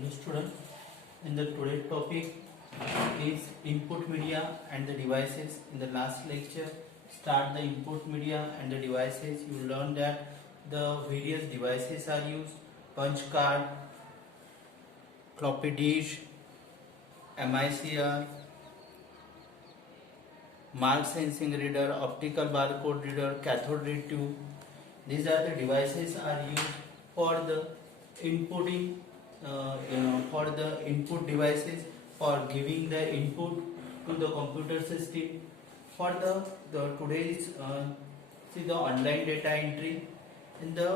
Hello student, in the today's topic is input media and the devices. In the last lecture, start the input media and the devices. You learned that the various devices are used: punch card, floppy disk, MICR, mark sensing reader, optical barcode reader, cathode ray tube. These are the devices are used for the inputting, for the input devices for giving the input to the computer system. For the today's see the online data entry in the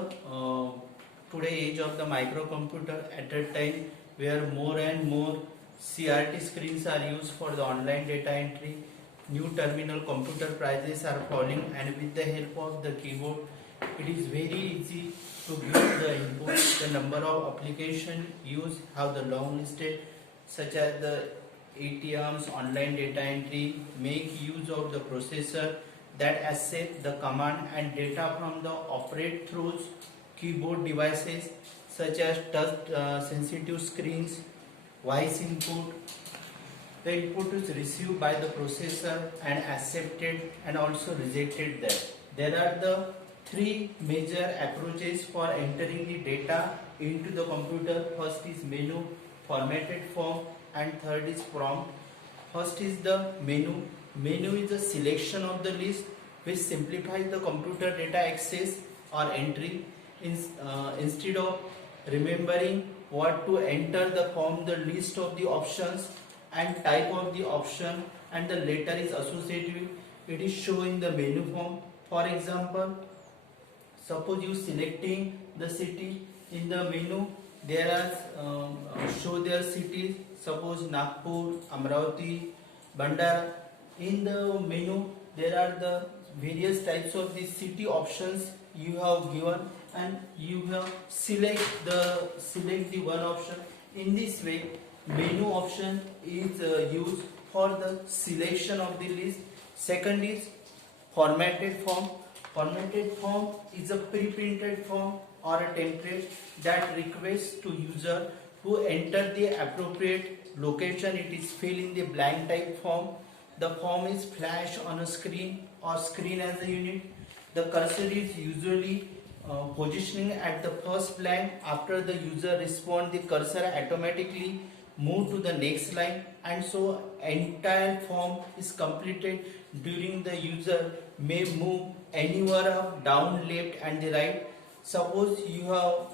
today age of the microcomputer. At a time where more and more CRT screens are used for the online data entry, new terminal computer prices are falling, and with the help of the keyboard it is very easy to give the input. The number of applications used have the long listed, such as the ATMs, online data entry, make use of the processor that accept the command and data from the operate through keyboard devices such as touch sensitive screens, voice input. The input is received by the processor and accepted and also rejected there. There are the three major approaches for entering the data into the computer. First is menu, formatted form, and third is prompt. First is the menu. Menu is a selection of the list which simplifies the computer data access or entry. Instead of remembering what to enter, the form the list of the options and type of the option and the letter is associated. It is shown in the menu form. For example, suppose you selecting the city in the menu. There are show their cities. Suppose Nagpur, Amravati, Bandara. In the menu there are the various types of the city options you have given, and you have select the one option. In this way, menu option is used for the selection of the list. Second is formatted form. Formatted form is a pre-printed form or a template that requests to user who enter the appropriate location. It is filled in the blank type form. The form is flashed on a screen or screen as a unit. The cursor is usually positioning at the first blank. After the user responds, the cursor automatically move to the next line, and so entire form is completed. During the user may move anywhere up, down, left, and the right. Suppose you have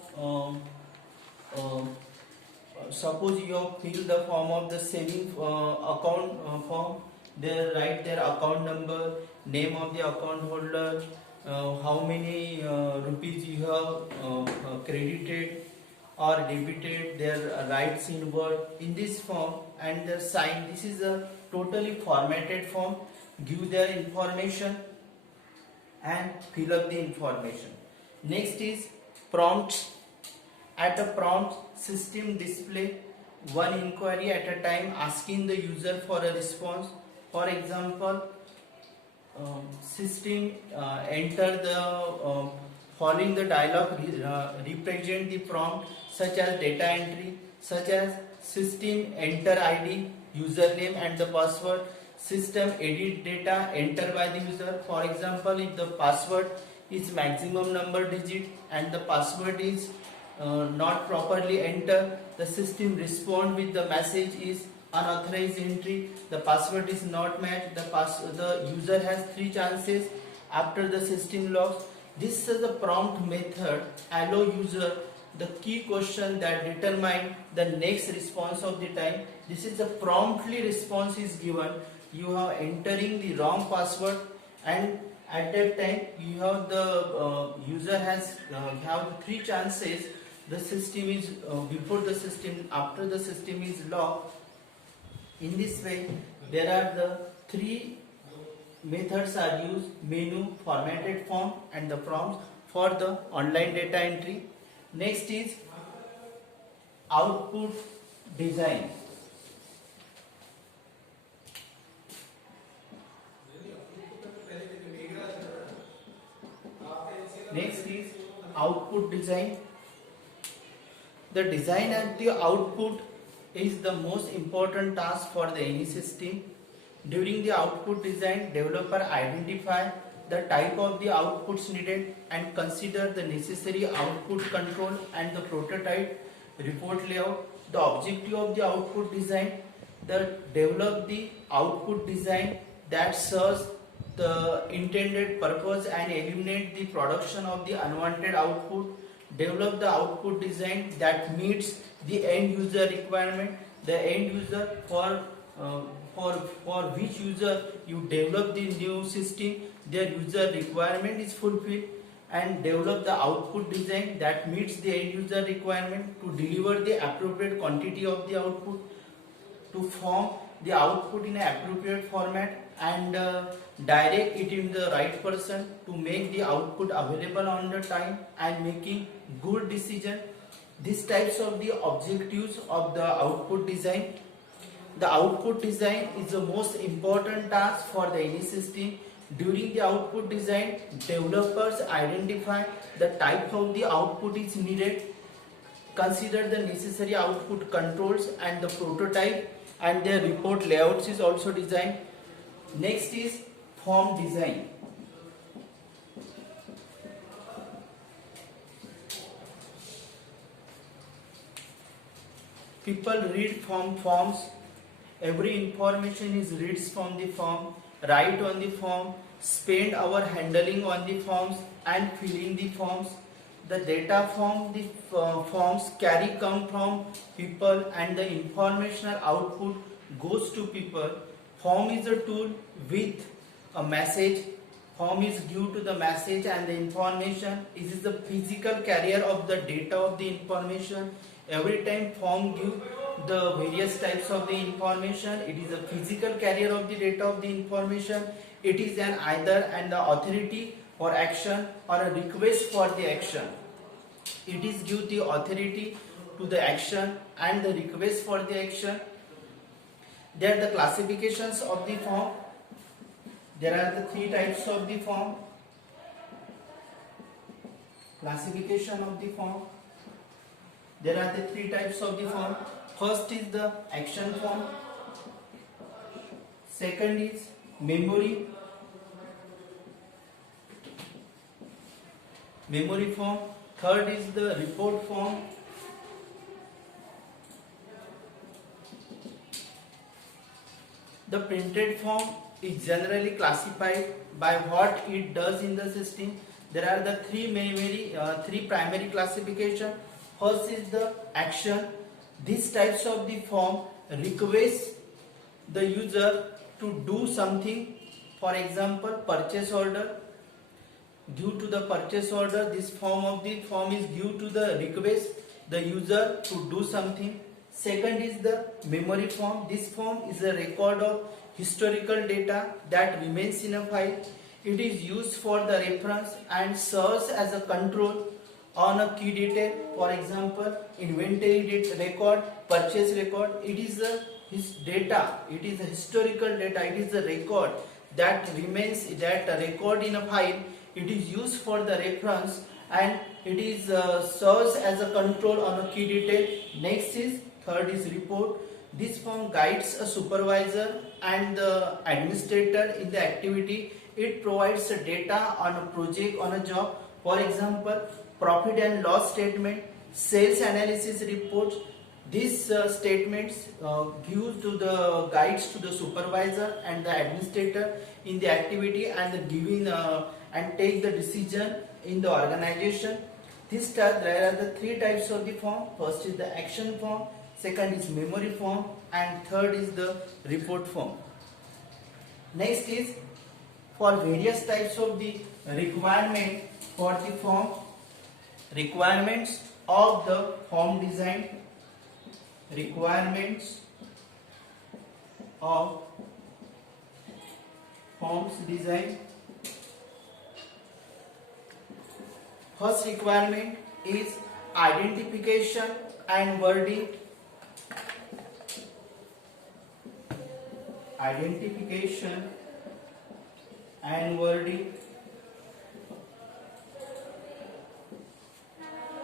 filled the form of the saving account form. They write their account number, name of the account holder, how many rupees you have credited or debited, their rights involved in this form, and the sign. This is a totally formatted form. Give their information and fill up the information. Next is prompt. At a prompt, system display one inquiry at a time, asking the user for a response. For example, system enter the following the dialog represent the prompt, such as data entry, such as system enter ID, username and the password. System edit data enter by the user. For example, if the password is maximum number digit and the password is not properly entered, the system respond with the message is unauthorized entry. The password is not matched. The user has 3 chances after the system logs. This is the prompt method allow user the key question that determine the next response of the time. This is the promptly response is given. You are entering the wrong password, and at that time you have the user has have 3 chances. The system is before the system, after the system is logged. In this way, there are the 3 methods are used: menu, formatted form, and the prompts for the online data entry. Next is output design. Next is output design. The design and the output is the most important task for the any system. During the output design, developer identify the type of the outputs needed and consider the necessary output control and the prototype report layout. The objective of the output design, the develop the output design that serves the intended purpose and eliminate the production of the unwanted output. Develop the output design that meets the end user requirement. The end user uh, for which user you develop the new system, their user requirement is fulfilled. And develop the output design that meets the end user requirement to deliver the appropriate quantity of the output, to form the output in an appropriate format and direct it in the right person to make the output available on the time and making good decision. These types of the objectives of the output design. The output design is the most important task for the any system. During the output design, developers identify the type of the output is needed, consider the necessary output controls and the prototype, and their report layouts is also designed. Next is form design. People read from forms. Every information is read from the form, write on the form, spend our handling on the forms and filling the forms. The data from the forms carry come from people and the informational output goes to people. Form is a tool with a message. Form is due to the message and the information. It is the physical carrier of the data of the information. Every time form give the various types of the information, it is a physical carrier of the data of the information. It is an either an authority for action or a request for the action. It is give the authority to the action and the request for the action. There are the classifications of the form. There are the three types of the form. Classification of the form. There are the three types of the form. First is the action form. Second is memory form. Third is the report form. The printed form is generally classified by what it does in the system. There are the three primary classification. First is the action. These types of the form request the user to do something. For example, purchase order. Due to the purchase order, this form is due to the request the user to do something. Second is the memory form. This form is a record of historical data that remains in a file. It is used for the reference and serves as a control on a key detail. For example, inventory record, purchase record. It is his data. It is a historical data. It is a record that remains, that record in a file. It is used for the reference and it is serves as a control on a key detail. Next is third is report. This form guides a supervisor and the administrator in the activity. It provides the data on a project, on a job. For example, profit and loss statement, sales analysis reports. These statements give to the guides to the supervisor and the administrator in the activity and the giving and take the decision in the organization. There are the three types of the form. First is the action form, second is memory form, and third is the report form. Next is for various types of the requirement for the form. Requirements of the form design. Requirements of forms design. First requirement is identification and wording. Identification and wording.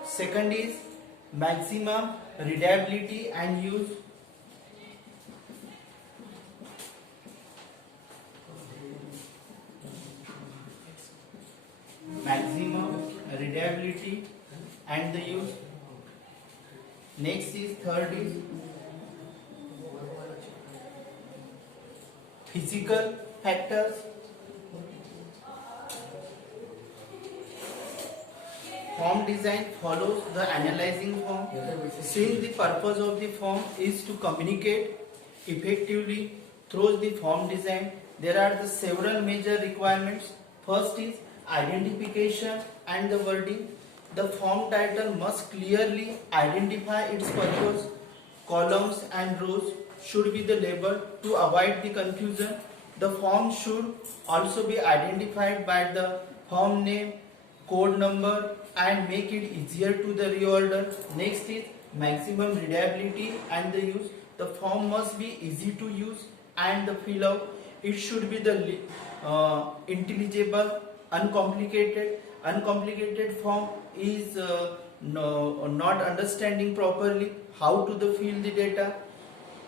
Second is maximum readability and use. Maximum readability and the use. Next is third is physical factors. Form design follows the analyzing form. Since the purpose of the form is to communicate effectively through the form design, there are the several major requirements. First is identification and the wording. The form title must clearly identify its purpose. Columns and rows should be the label to avoid the confusion. The form should also be identified by the form name, code number, and make it easier to the reorder. Next is maximum readability and the use. The form must be easy to use and the fill out. It should be the intelligible, uncomplicated. Uncomplicated form is not understanding properly how to the fill the data.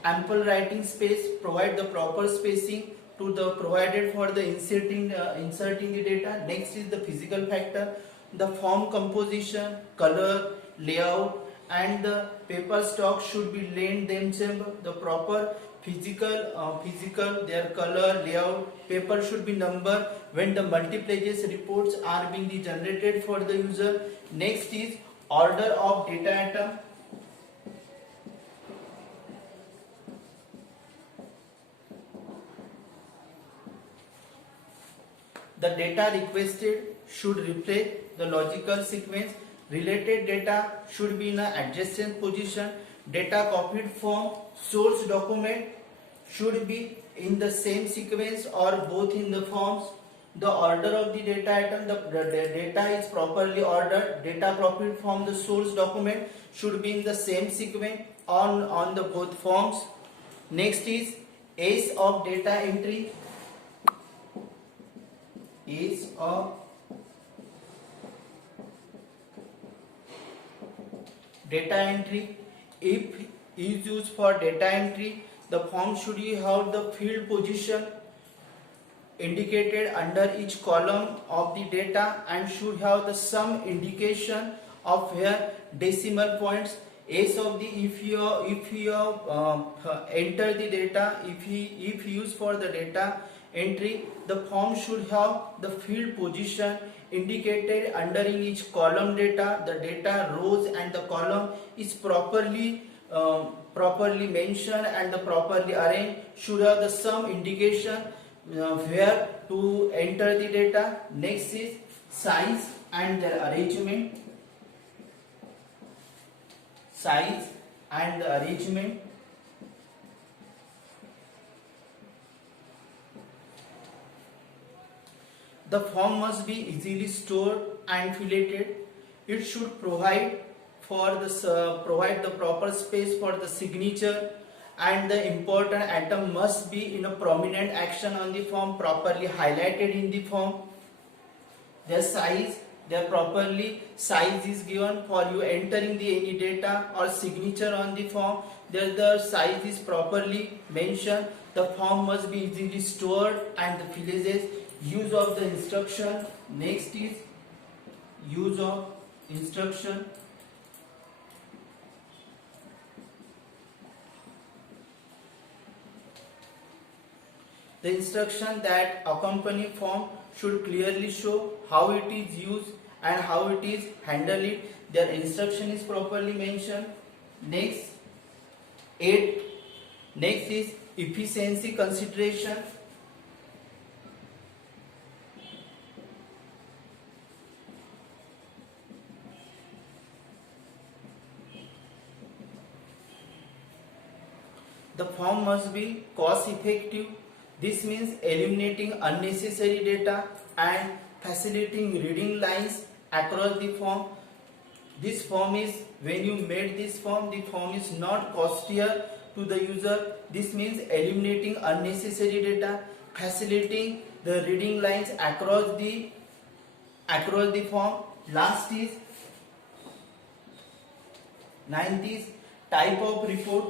Ample writing space, provide the proper spacing to the provided for the inserting the data. Next is the physical factor. The form composition, color, layout, and the paper stock should be lent themselves. The proper physical, their color, layout, paper should be numbered when the multipages reports are being generated for the user. Next is order of data item. The data requested should reflect the logical sequence. Related data should be in an adjacent position. Data copied from source document should be in the same sequence or both in the forms. The order of the data item, the data is properly ordered. Data copied from the source document should be in the same sequence on the both forms. Next is ease of data entry. Ease of data entry. If is used for data entry, the form should have the field position indicated under each column of the data and should have the some indication of where decimal points. As of the if you enter the data, if used for the data entry, the form should have the field position indicated under in each column data. The data rows and the column is properly mentioned and the properly arranged. Should have the some indication where to enter the data. Next is size and the arrangement. Size and the arrangement. The form must be easily stored and filleted. It should provide the proper space for the signature, and the important item must be in a prominent action on the form, properly highlighted in the form. Their size, size is given for you entering the any data or signature on the form. The size is properly mentioned. The form must be easily stored and the fillages. Use of the instruction. Next is use of instruction. The instruction that accompany form should clearly show how it is used and how it is handled. Their instruction is properly mentioned. Next is efficiency consideration. The form must be cost effective. This means eliminating unnecessary data and facilitating reading lines across the form. This form is, when you made this form, the form is not costlier to the user. This means eliminating unnecessary data, facilitating the reading lines across the form. Last is Ninth is type of report.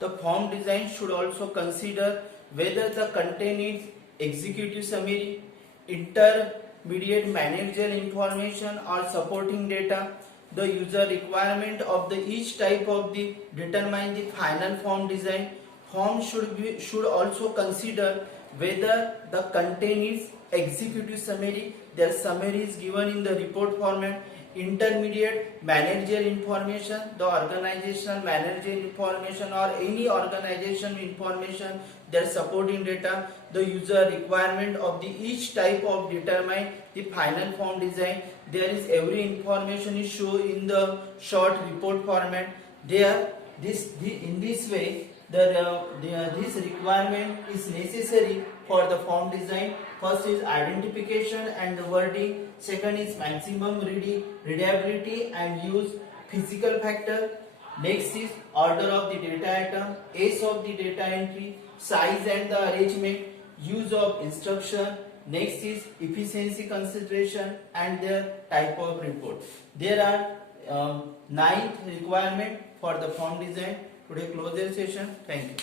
The form design should also consider whether the content is executive summary, intermediate managerial information or supporting data. The user requirement of the each type of the determine the final form design. Form should also consider whether the content is executive summary, their summary is given in the report format, intermediate managerial information, the organizational managerial information or any organization information, their supporting data, the user requirement of the each type of determine the final form design. There is every information is shown in the short report format. There, in this way, this requirement is necessary for the form design. First is identification and the wording. Second is maximum readability and use physical factor. Next is order of the data item, ace of the data entry, size and the arrangement, use of instruction. Next is efficiency consideration and their type of report. There are 9 requirement for the form design. Today close the session. Thank you.